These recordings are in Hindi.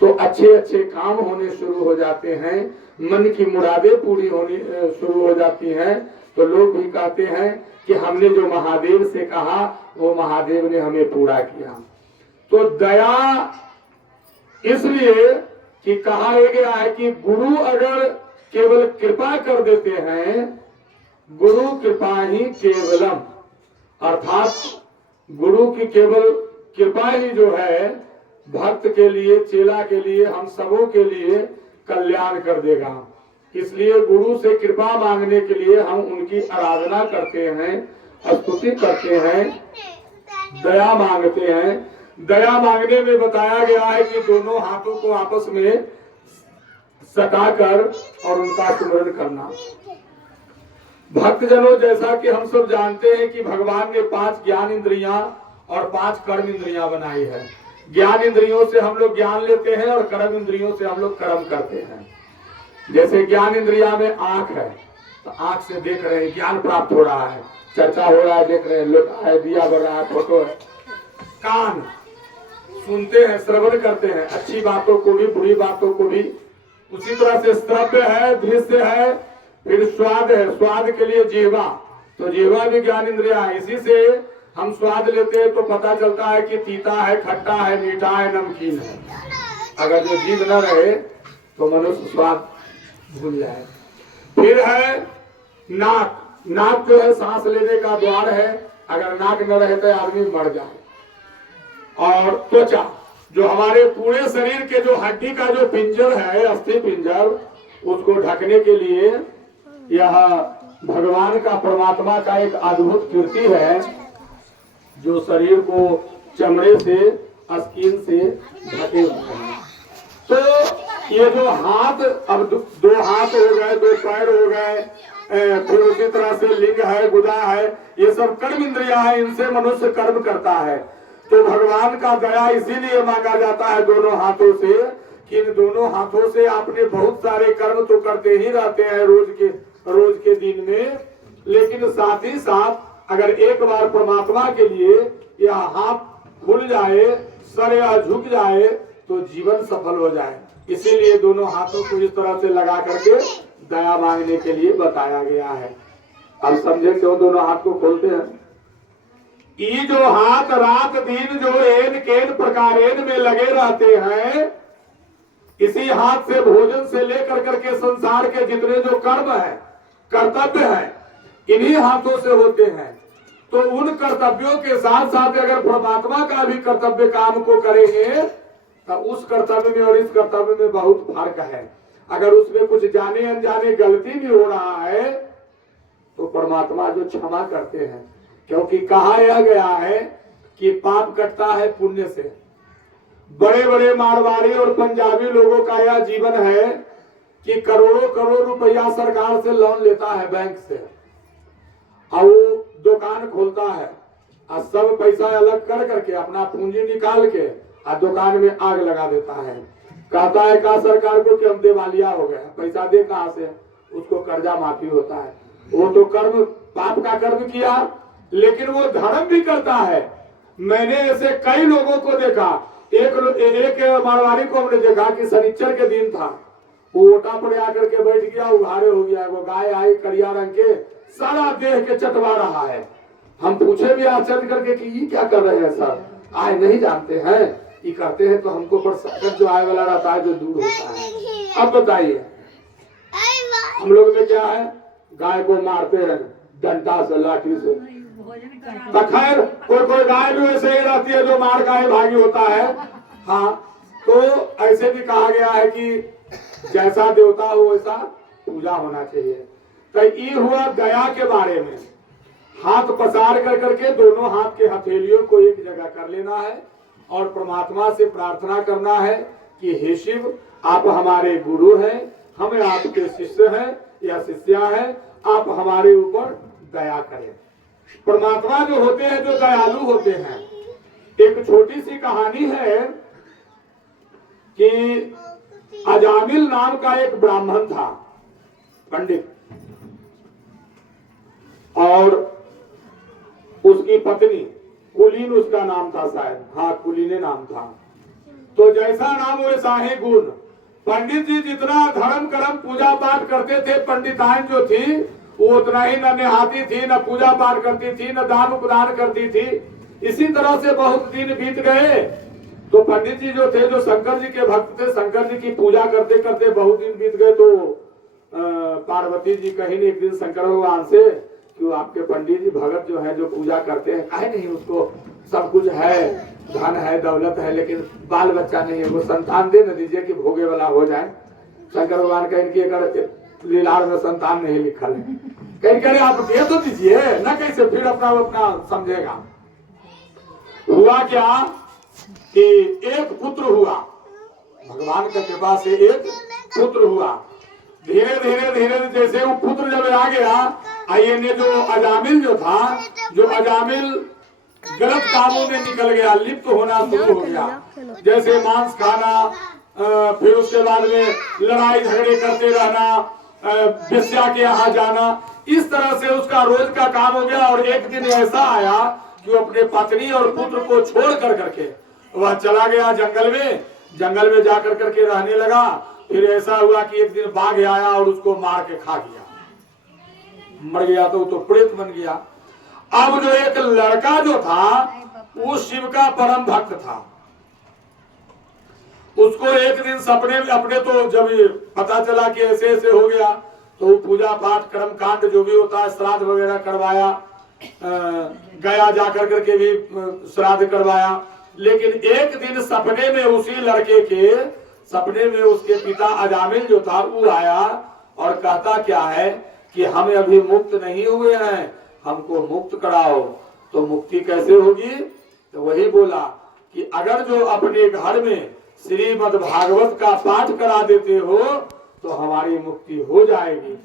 तो अच्छे अच्छे काम होने शुरू हो जाते हैं, मन की मुरादें पूरी होनी शुरू हो जाती हैं। तो लोग भी कहते हैं कि हमने जो महादेव से कहा वो महादेव ने हमें पूरा किया। तो दया इसलिए कि कहा गया है कि गुरु अगर केवल कृपा कर देते हैं, गुरु कृपा ही केवलम, अर्थात गुरु की केवल कृपा ही जो है भक्त के लिए, चेला के लिए, हम सबों के लिए कल्याण कर देगा। इसलिए गुरु से कृपा मांगने के लिए हम उनकी आराधना करते हैं, स्तुति करते हैं, दया मांगते हैं। दया मांगने में बताया गया है कि दोनों हाथों को आपस में सटाकर और उनका स्मरण करना। भक्तजनों, जैसा कि हम सब जानते हैं कि भगवान ने 5 ज्ञान इंद्रियां और 5 कर्म इंद्रियां बनाई है। ज्ञान इंद्रियों से हम लोग ज्ञान लेते हैं और कर्म इंद्रियों से हम लोग कर्म करते हैं। जैसे ज्ञान इंद्रिया में आंख है, तो आंख से देख रहे हैं, ज्ञान प्राप्त हो रहा है, चर्चा हो रहा है, देख रहे हैं, लोटा है, दिया बढ़ रहा है, फोटो है। कान सुनते हैं, श्रवण करते हैं, अच्छी बातों को भी, बुरी बातों को भी। उसी तरह से श्रव्य है, दृश्य है, फिर स्वाद है, स्वाद के लिए जीवा, तो जीवा भी ज्ञान इंद्रिया है। इसी से हम स्वाद लेते हैं तो पता चलता है कि तीता है, खट्टा है, मीठा है, नमकीन है। अगर जो जीभ न रहे तो मनुष्य स्वाद भूल जाए। फिर है नाक, नाक जो है सांस लेने का द्वार है, अगर नाक न रहे तो आदमी मर जाए। और त्वचा, जो हमारे पूरे शरीर के जो हड्डी का जो पिंजर है, अस्थि पिंजर, उसको ढकने के लिए यह भगवान का, परमात्मा का एक अद्भुत कीर्ति है, जो शरीर को चमड़े से, स्किन से ढके हुए हैं। तो ये जो हाथ, अब 2 हाथ हो गए, 2 पैर हो गए, फिर उसी तरह से लिंग है, गुदा है, ये सब कर्म इंद्रिया है, इनसे मनुष्य कर्म करता है। तो भगवान का दया इसीलिए मांगा जाता है दोनों हाथों से, कि इन दोनों हाथों से आपने बहुत सारे कर्म तो करते ही रहते हैं रोज के दिन में, लेकिन साथ ही साथ अगर एक बार परमात्मा के लिए यह हाथ खुल जाए, सर या झुक जाए, तो जीवन सफल हो जाए। इसीलिए दोनों हाथों को इस तरह से लगा करके दया मांगने के लिए बताया गया है। अब समझे क्यों दोनों हाथ को खोलते हैं। ये जो हाथ रात दिन जो एन केन प्रकारेन में लगे रहते हैं, इसी हाथ से भोजन से लेकर करके संसार के जितने जो कर्म है, कर्तव्य है, इन्हीं हाथों से होते हैं। तो उन कर्तव्यों के साथ साथ अगर परमात्मा का भी कर्तव्य काम को करेंगे, तो उस कर्तव्य में और इस कर्तव्य में बहुत फर्क है। अगर उसमें कुछ जाने अनजाने गलती भी हो रहा है तो परमात्मा जो क्षमा करते हैं, क्योंकि कहा यह गया है कि पाप कटता है पुण्य से। बड़े बड़े मारवाड़ी और पंजाबी लोगों का यह जीवन है कि करोड़ों करोड़ रुपया सरकार से लोन लेता है बैंक से, और वो दुकान खोलता है और सब पैसा अलग कर करके अपना पूंजी निकाल के और दुकान में आग लगा देता है। कहता है कहा सरकार को कि हम दिवालिया हो गए, पैसा दे कहां से, उसको कर्जा माफी होता है। वो तो कर्म, पाप का कर्म किया, लेकिन वो धर्म भी करता है। मैंने ऐसे कई लोगों को देखा, एक मारवाड़ी को हमने देखा कि शनिचर के दिन था, वो ओटा पर आकर के बैठ गया, उघाड़े हो गया, वो गाय आई करिया रंग के, सारा देह के चटवा रहा है। हम पूछे भी आश्चर्य करके कि ये क्या कर रहे हैं सर, आए नहीं जानते हैं, ये करते हैं तो हमको पर संकट जो आए वाला रहता है जो दूर होता है। अब बताइए हम लोग में क्या है, गाय को मारते हैं डंडा से, लाठी से। तो खैर कोई गाय भी वैसे ही रहती है जो मार गाय भागी होता है। हाँ, तो ऐसे भी कहा गया है कि जैसा देवता हो वैसा पूजा होना चाहिए। तो ये हुआ दया के बारे में। हाथ पसार कर करके दोनों हाथ के हथेलियों को एक जगह कर लेना है और परमात्मा से प्रार्थना करना है कि हे शिव, आप हमारे गुरु हैं, हमें आपके शिष्य हैं या शिष्या हैं, आप हमारे ऊपर दया करें। परमात्मा जो होते हैं, जो दयालु होते हैं। एक छोटी सी कहानी है कि अजामिल नाम का एक ब्राह्मण था, पंडित, और उसकी पत्नी कुलीन उसका नाम था शायद, हाँ कुलीने नाम था। तो जैसा नाम वैसा ही गुण। पंडित जी जितना धर्म कर्म पूजा पाठ करते थे, पंडिताइन जो थी वो उतना ही न नहाती थी, न पूजा पाठ करती थी, न दान उपदान करती थी। इसी तरह से बहुत दिन बीत गए। तो पंडित जी जो थे, जो शंकर जी के भक्त थे, शंकर जी की पूजा करते करते बहुत दिन बीत गए। तो पार्वती जी कही नहीं एक दिन शंकर भगवान से कि वो आपके पंडित जी भगत जो है, जो पूजा करते हैं, काहे नहीं, उसको सब कुछ है, धन है, दौलत है, लेकिन बाल बच्चा नहीं है, वो संतान दे न दीजिए कि भोगे वाला हो जाए। शंकर भगवान कह इनकी अगर लीलार में संतान नहीं लिखल है, कहीं कह रहे आप दे तो दीजिए न, कैसे फिर अपना समझेगा। हुआ क्या कि एक पुत्र हुआ, भगवान की कृपा से एक पुत्र हुआ। धीरे धीरे धीरे जैसे वो पुत्र जब आ गया, आइए ने जो अजामिल जो था, जो अजामिल गलत कामों में निकल गया, लिप्त होना शुरू हो गया, जैसे मांस खाना, फिर उसके बाद में लड़ाई झगड़े करते रहना, वेश्या के यहाँ जाना, इस तरह से उसका रोज का काम हो गया। और एक दिन ऐसा आया कि वो अपने पत्नी और पुत्र को छोड़ कर करके वह चला गया जंगल में। जंगल में जाकर करके रहने लगा। फिर ऐसा हुआ कि एक दिन बाघ आया और उसको मार के खा गया, मर गया तो वो तो प्रेत बन गया। अब जो एक लड़का जो था वो शिव का परम भक्त था, उसको एक दिन सपने में अपने, तो जब पता चला कि ऐसे ऐसे हो गया, तो पूजा पाठ कर्म कांड जो भी होता है, श्राद्ध वगैरह करवाया, गया जाकर करके भी श्राद्ध करवाया। लेकिन एक दिन सपने में उसी लड़के के सपने में उसके पिता अजामिल जो था वो आया और कहता क्या है कि हम अभी मुक्त नहीं हुए हैं, हमको मुक्त कराओ। तो मुक्ति कैसे होगी? तो वही बोला कि अगर जो अपने घर में श्रीमद् भागवत का पाठ करा देते हो तो हमारी मुक्ति हो जाएगी।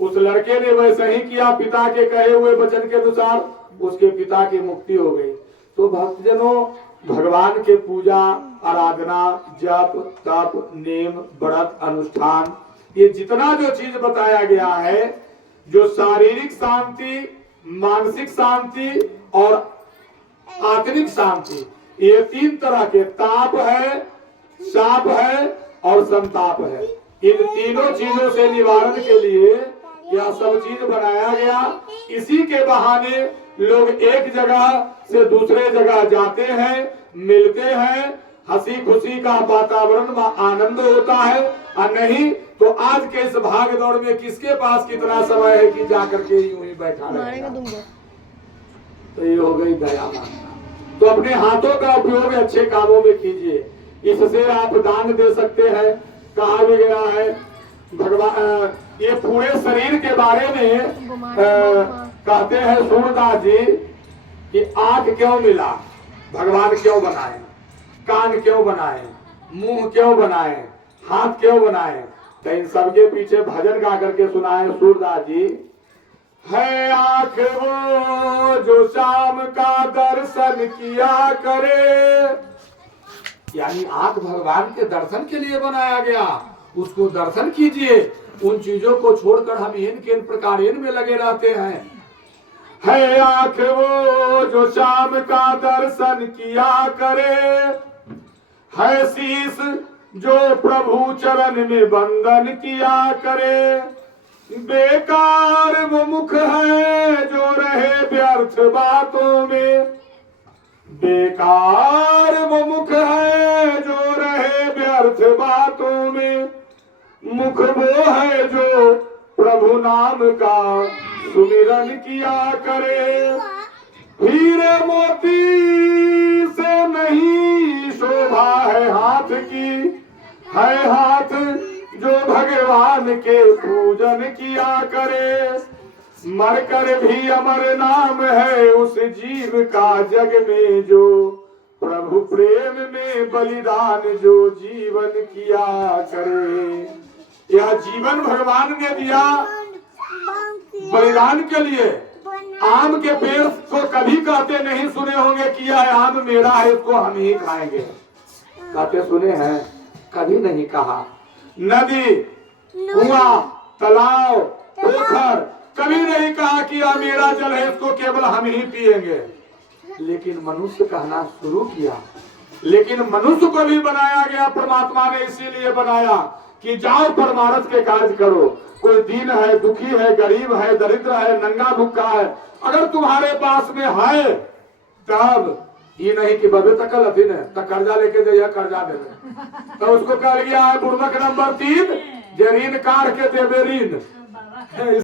उस लड़के ने वैसे ही किया, पिता के कहे हुए वचन के अनुसार उसके पिता की मुक्ति हो गई। तो भक्तजनों, भगवान के पूजा, आराधना, जप, तप, नेम, व्रत, अनुष्ठान, ये जितना जो चीज बताया गया है, जो शारीरिक शांति, मानसिक शांति और आत्मिक शांति, ये तीन तरह के ताप है, शाप है और संताप है। इन तीनों चीजों से निवारण के लिए यह सब चीज बनाया गया। इसी के बहाने लोग एक जगह से दूसरे जगह जाते हैं, मिलते हैं, हंसी खुशी का वातावरण में आनंद होता है। और नहीं तो आज के इस भाग दौड़ में किसके पास कितना समय है कि जाकर के यूं ही बैठा रहेगा। तो ये हो गई दया मांगना। तो अपने हाथों का उपयोग अच्छे कामों में कीजिए, इससे आप दान दे सकते हैं। कहा भी गया है भगवान, ये पूरे शरीर के बारे में कहते हैं सूरदास जी कि आंख क्यों मिला, भगवान क्यों बनाए, कान क्यों बनाए, मुंह क्यों बनाए, हाथ क्यों बनाए। तो इन सबके पीछे भजन गा करके सुनाए सूरदास जी। है आंख वो जो शाम का दर्शन किया करे, यानी आंख भगवान के दर्शन के लिए बनाया गया, उसको दर्शन कीजिए। उन चीजों को छोड़कर हम इन प्रकार में लगे रहते हैं। है आंख वो जो शाम का दर्शन किया करे, है शीश जो प्रभु चरण में बंदन किया करे। बेकार वो मुख है जो रहे व्यर्थ बातों में, बेकार वो मुख है जो रहे व्यर्थ बातों में। मुख वो है जो प्रभु नाम का सुमिरन किया करे। हीरे मोती से नहीं शोभा है हाथ की, है हाथ जो भगवान के पूजन किया करे। मरकर भी अमर नाम है उस जीव का जग में, जो प्रभु प्रेम में बलिदान जो जीवन किया करे। यह जीवन भगवान ने दिया बलिदान के लिए। आम के पेड़ को कभी कहते नहीं सुने होंगे कि यह आम मेरा है, इसको हम ही खाएंगे। कहते सुने हैं? कभी नहीं कहा। नदी, कुआं, तालाब, पोखर, कभी नहीं कहा कि यह मेरा जल है, इसको केवल हम ही पिएंगे। लेकिन मनुष्य कहना शुरू किया लेकिन मनुष्य को भी बनाया गया परमात्मा ने इसीलिए बनाया कि जाओ परमार्थ के कार्य करो। कोई दीन है, दुखी है, गरीब है, दरिद्र है, नंगा भुक्का है, अगर तुम्हारे पास में है तब ये नहीं कि बबे तक लथिन है तो कर्जा लेके दे, कर्जा दे तो उसको कह गया है बुड़बक नंबर 3 जे ऋण काट के देवे ऋण।